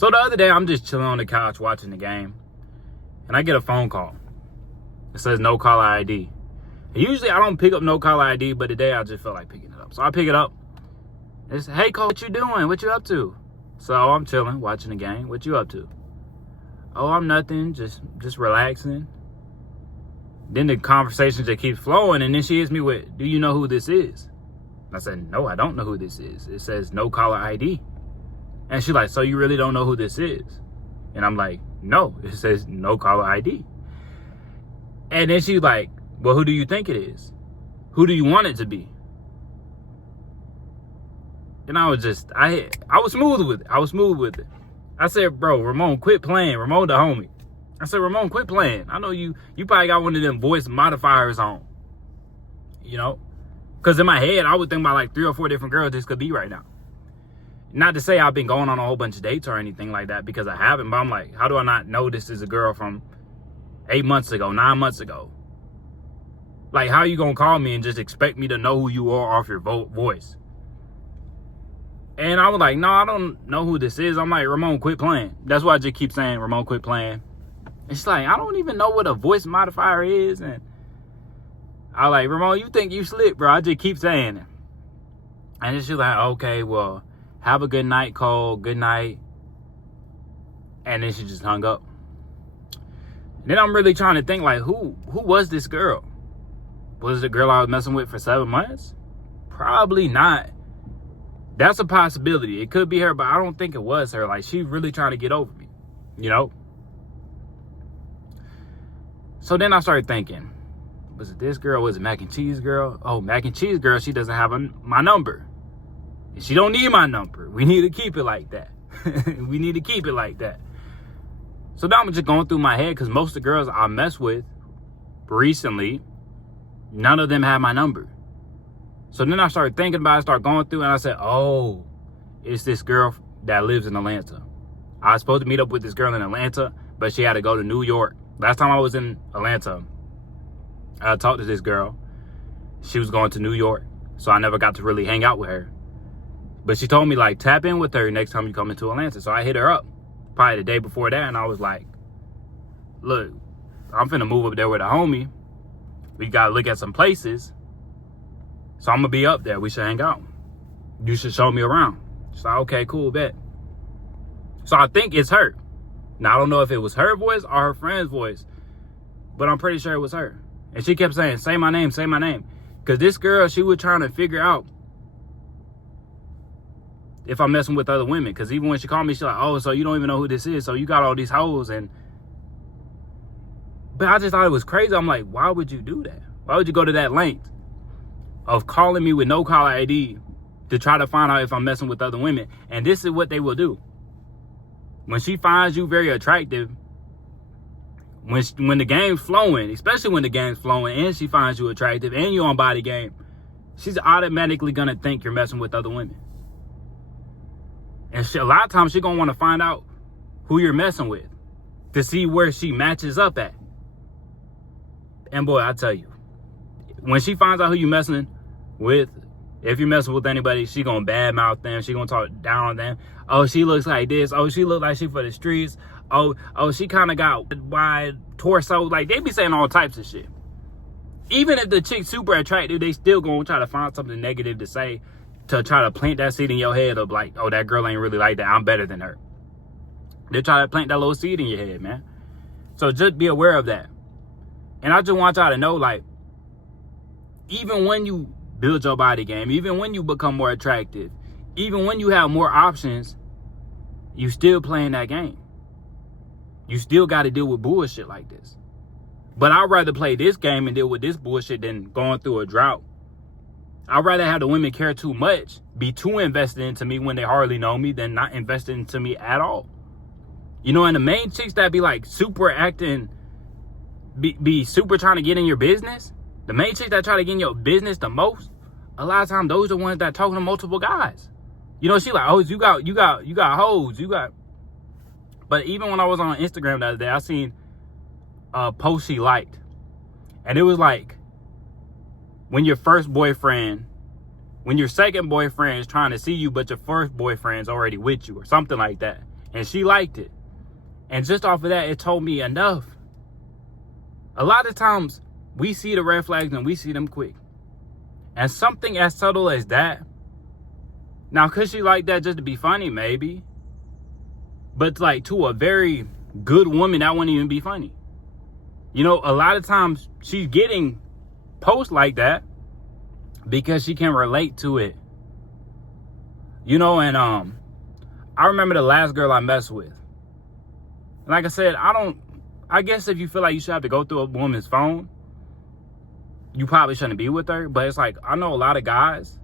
So the other day, I'm just chilling on the couch watching the game, and I get a phone call. It says no caller ID. And usually I don't pick up no caller ID, but today I just felt like picking it up. So I pick it up. It's, hey, Cole, what you doing? What you up to? So I'm chilling, watching the game. What you up to? Oh, I'm nothing, just relaxing. Then the conversation just keeps flowing, and then she hits me with, do you know who this is? And I said, no, I don't know who this is. It says no caller ID. And she's like, so you really don't know who this is? And I'm like, no, it says no caller ID. And then she's like, well, who do you think it is? Who do you want it to be? And I was smooth with it. I said, bro, Ramon, quit playing. Ramon the homie. I said, Ramon, quit playing. I know you probably got one of them voice modifiers on. You know? Because in my head, I would think about like 3 or 4 different girls this could be right now. Not to say I've been going on a whole bunch of dates or anything like that, because I haven't. But I'm like, how do I not know this is a girl from 8 months ago, 9 months ago? Like, how are you going to call me and just expect me to know who you are off your voice? And I was like, no, I don't know who this is. I'm like, Ramon, quit playing. That's why I just keep saying, Ramon, quit playing. And she's like, I don't even know what a voice modifier is. And I was like, Ramon, you think you slick, bro. I just keep saying it. And then she's like, okay, well, have a good night, Cole. Good night. And then she just hung up. Then I'm really trying to think, like, who was this girl? Was it the girl I was messing with for 7 months? Probably not. That's a possibility. It could be her, but I don't think it was her. Like, she's really trying to get over me, you know? So then I started thinking, was it this girl? Was it Mac and Cheese girl? Oh, Mac and Cheese girl, she doesn't have my number. And she don't need my number. We need to keep it like that. We need to keep it like that. So now I'm just going through my head, because most of the girls I mess with recently, none of them have my number. So then I started thinking about it, started going through, and I said, oh, it's this girl that lives in Atlanta. I was supposed to meet up with this girl in Atlanta, but she had to go to New York. Last time I was in Atlanta, I talked to this girl. She was going to New York, so I never got to really hang out with her. But she told me, like, tap in with her next time you come into Atlanta. So I hit her up probably the day before that, and I was like, look, I'm finna move up there with a homie. We gotta look at some places. So I'm gonna be up there. We should hang out. You should show me around. So okay, cool, bet. So I think it's her. Now I don't know if it was her voice or her friend's voice, but I'm pretty sure it was her. And she kept saying, say my name, say my name. Because this girl, she was trying to figure out if I'm messing with other women. Because even when she called me, she's like, oh, so you don't even know who this is. So you got all these hoes. But I just thought it was crazy. I'm like, why would you do that? Why would you go to that length of calling me with no caller ID to try to find out if I'm messing with other women? And this is what they will do. When she finds you very attractive, when the game's flowing, especially when the game's flowing and she finds you attractive and you're on body game, she's automatically going to think you're messing with other women. And a lot of times she's going to want to find out who you're messing with to see where she matches up at. And boy, I tell you, when she finds out who you're messing with, if you're messing with anybody, she gonna badmouth them. She gonna talk down on them. Oh, she looks like this. Oh, she look like she for the streets. Oh, she kind of got wide torso. Like, they be saying all types of shit. Even if the chick's super attractive, they still gonna try to find something negative to say to try to plant that seed in your head of like, oh, that girl ain't really like that. I'm better than her. They try to plant that little seed in your head, man. So just be aware of that. And I just want y'all to know, like, even when you build your body game, even when you become more attractive, even when you have more options, you still playing that game. You still got to deal with bullshit like this. But I'd rather play this game and deal with this bullshit than going through a drought. I'd rather have the women care too much, be too invested into me when they hardly know me, than not invested into me at all. You know, and the main chicks that be like super acting, be super trying to get in your business, the main chicks that try to get in your business the most, a lot of times those are the ones that talking to multiple guys. You know, she like, oh, you got hoes, you got. But even when I was on Instagram the other day, I seen a post she liked, and it was like, when your second boyfriend is trying to see you, but your first boyfriend's already with you, or something like that. And she liked it. And just off of that, it told me enough. A lot of times, we see the red flags and we see them quick. And something as subtle as that, now could she like that just to be funny? Maybe. But like to a very good woman, that wouldn't even be funny. You know, a lot of times she's getting posts like that because she can relate to it. You know, and I remember the last girl I messed with. Like I said, I guess if you feel like you should have to go through a woman's phone, you probably shouldn't be with her. But it's like, I know a lot of guys,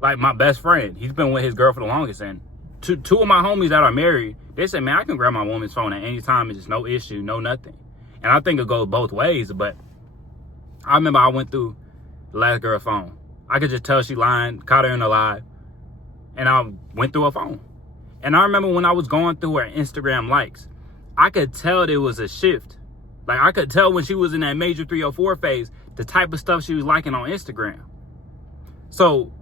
like my best friend, he's been with his girl for the longest. And two of my homies that are married, they say, man, I can grab my woman's phone at any time. It's just no issue, no nothing. And I think it goes both ways. But I remember I went through the last girl's phone. I could just tell she lying, caught her in a lie. And I went through her phone. And I remember when I was going through her Instagram likes, I could tell there was a shift. Like, I could tell when she was in that major 304 phase, the type of stuff she was liking on Instagram. So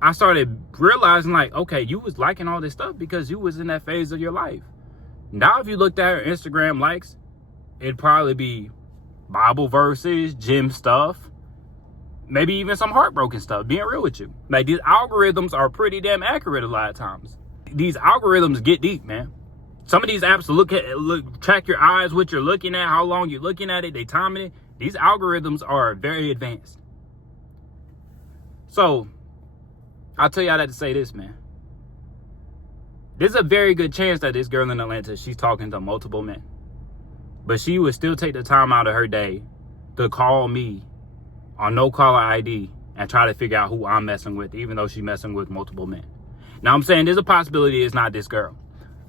I started realizing, like, okay, you was liking all this stuff because you was in that phase of your life. Now, if you looked at her Instagram likes, it'd probably be Bible verses, gym stuff, maybe even some heartbroken stuff, being real with you. Like, these algorithms are pretty damn accurate a lot of times. These algorithms get deep, man. Some of these apps track your eyes, what you're looking at, how long you're looking at it, they time it. These algorithms are very advanced. So, I'll tell y'all that to say this, man. There's a very good chance that this girl in Atlanta, she's talking to multiple men. But she would still take the time out of her day to call me on no caller ID and try to figure out who I'm messing with, even though she's messing with multiple men. Now, I'm saying there's a possibility it's not this girl.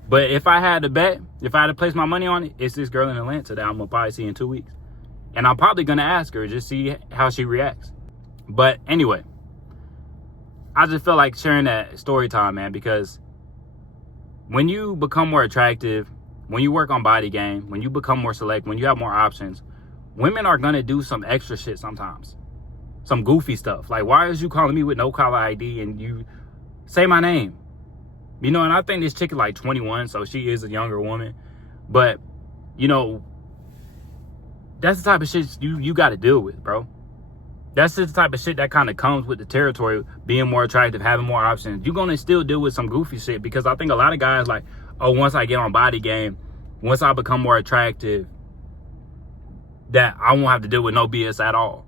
But if I had to bet, if I had to place my money on it, it's this girl in Atlanta that I'm going to probably see in 2 weeks. And I'm probably going to ask her, just see how she reacts. But anyway, I just felt like sharing that story time, man, because when you become more attractive, when you work on body game, when you become more select, when you have more options, women are going to do some extra shit sometimes. Some goofy stuff. Like, why is you calling me with no caller ID and you say my name? You know, and I think this chick is like 21, so she is a younger woman. But, you know, that's the type of shit you got to deal with, bro. That's the type of shit that kind of comes with the territory, being more attractive, having more options. You're going to still deal with some goofy shit because I think a lot of guys like, oh, once I get on body game, once I become more attractive, that I won't have to deal with no BS at all.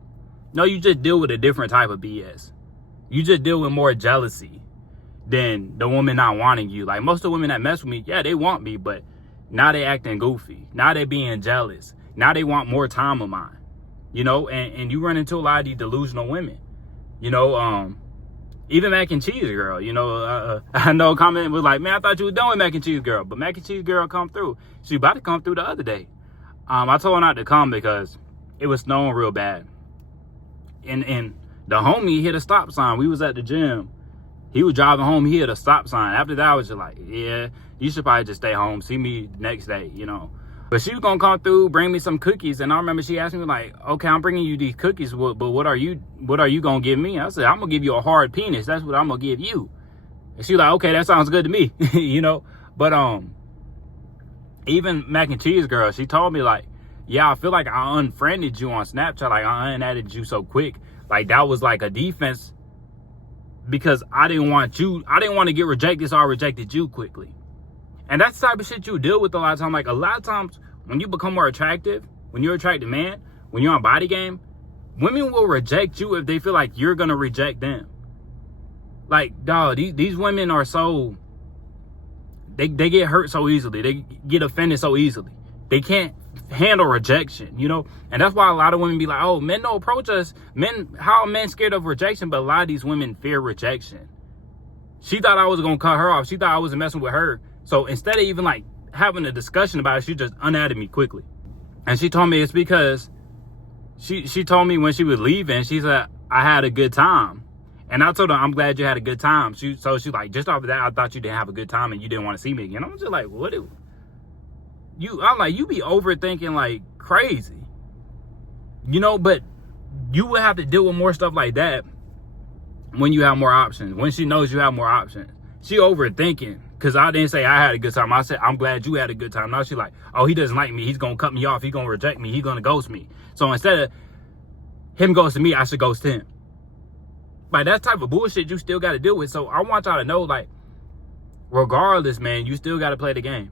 No, you just deal with a different type of BS. You just deal with more jealousy than the woman not wanting you. Like, most of the women that mess with me, yeah, they want me, but now they acting goofy. Now they being jealous. Now they want more time of mine. You know, and you run into a lot of these delusional women. You know, even Mac and Cheese Girl, you know, I know a comment was like, man, I thought you were done with Mac and Cheese Girl. But Mac and Cheese Girl come through. She about to come through the other day. I told her not to come because it was snowing real bad. And the homie hit a stop sign. We was at the gym. He was driving home. He hit a stop sign. After that, I was just like, yeah, you should probably just stay home. See me next day, you know. But she was going to come through, bring me some cookies. And I remember she asked me, like, okay, I'm bringing you these cookies, but what are you going to give me? I said, I'm going to give you a hard penis. That's what I'm going to give you. And she was like, okay, that sounds good to me, you know. But even Mac and Cheese Girl, she told me, like, yeah, I feel like I unfriended you on Snapchat. Like, I unadded you so quick. Like, that was like a defense because I didn't want to get rejected, so I rejected you quickly. And that's the type of shit you deal with a lot of times. Like, a lot of times when you become more attractive, when you're an attractive man, when you're on body game, women will reject you if they feel like you're going to reject them. Like, dog, these women are so, they get hurt so easily. They get offended so easily. They can't handle rejection, you know? And that's why a lot of women be like, oh, men don't approach us. How are men scared of rejection? But a lot of these women fear rejection. She thought I was going to cut her off. She thought I wasn't messing with her. So instead of even like having a discussion about it, she just unadded me quickly. And she told me it's because she told me when she was leaving, she said, I had a good time. And I told her, I'm glad you had a good time. So she's like, just off of that, I thought you didn't have a good time and you didn't want to see me again. I'm just like, what? I'm like, you be overthinking like crazy. You know, but you will have to deal with more stuff like that when you have more options. When she knows you have more options. She overthinking Because I didn't say I had a good time. I said, I'm glad you had a good time. Now she's like, oh, he doesn't like me. He's going to cut me off. He's going to reject me. He's going to ghost me. So instead of him ghosting me, I should ghost him. Like, that type of bullshit you still got to deal with. So I want y'all to know, like, regardless, man, you still got to play the game.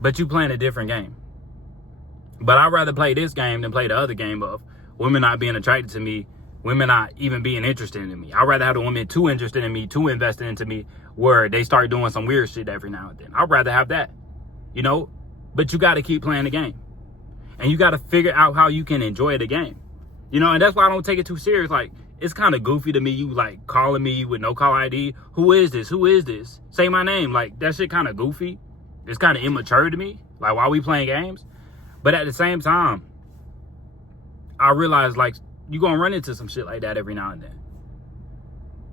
But you playing a different game. But I'd rather play this game than play the other game of women not being attracted to me, women not even being interested in me. I'd rather have the women too interested in me, too invested into me, where they start doing some weird shit every now and then. I'd rather have that, you know? But you got to keep playing the game. And you got to figure out how you can enjoy the game. You know, and that's why I don't take it too serious. Like, it's kind of goofy to me, you, like, calling me with no call ID. Who is this? Who is this? Say my name. Like, that shit kind of goofy. It's kind of immature to me. Like, why we playing games? But at the same time, I realize, like, you're going to run into some shit like that every now and then.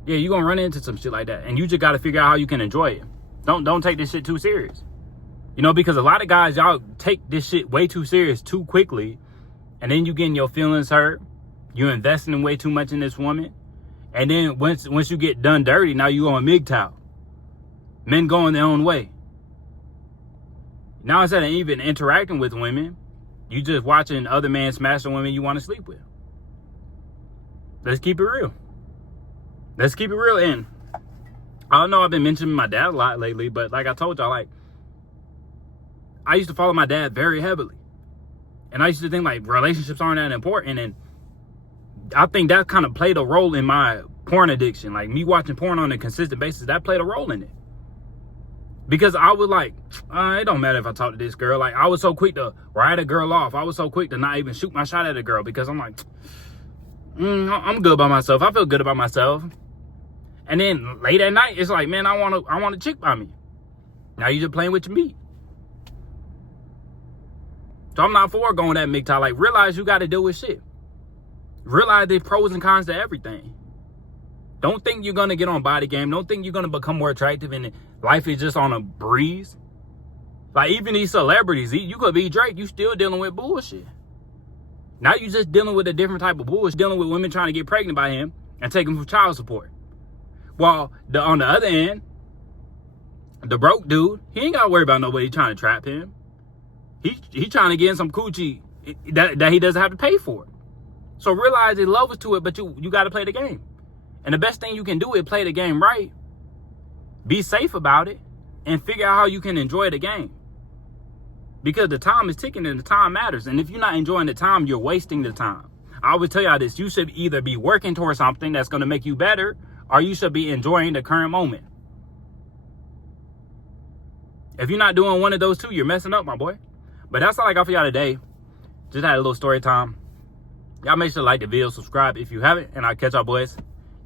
Yeah, you're going to run into some shit like that. And you just got to figure out how you can enjoy it. Don't take this shit too serious. You know, because a lot of guys, y'all take this shit way too serious too quickly. And then you getting your feelings hurt. You're investing in way too much in this woman. And then once you get done dirty, now you on MGTOW. Men going their own way. Now instead of even interacting with women, you just watching other men smash the women you want to sleep with. Let's keep it real. Let's keep it real. And I don't know, I've been mentioning my dad a lot lately, but like I told y'all, like, I used to follow my dad very heavily. And I used to think, like, relationships aren't that important. And I think that kind of played a role in my porn addiction. Like, me watching porn on a consistent basis, that played a role in it. Because I was like, it don't matter if I talk to this girl. Like, I was so quick to write a girl off. I was so quick to not even shoot my shot at a girl because I'm like, I'm good by myself. I feel good about myself. And then late at night, it's like, man, I want a chick by me. Now you just playing with your meat. So I'm not for going that MGTOW. Like, realize you got to deal with shit. Realize there's pros and cons to everything. Don't think you're going to get on body game. Don't think you're going to become more attractive and life is just on a breeze. Like, even these celebrities, you could be Drake, you still dealing with bullshit. Now you just dealing with a different type of bullshit, dealing with women trying to get pregnant by him and take him for child support. While on the other end, the broke dude, he ain't got to worry about nobody trying to trap him. He trying to get in some coochie that he doesn't have to pay for. So realize there's levels to it, but you got to play the game. And the best thing you can do is play the game right. Be safe about it. And figure out how you can enjoy the game. Because the time is ticking and the time matters. And if you're not enjoying the time, you're wasting the time. I always tell y'all this. You should either be working towards something that's going to make you better, or you should be enjoying the current moment. If you're not doing one of those two, you're messing up, my boy. But that's all I got for y'all today. Just had a little story time. Y'all make sure to like the video, subscribe if you haven't, and I'll catch y'all boys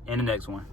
in the next one.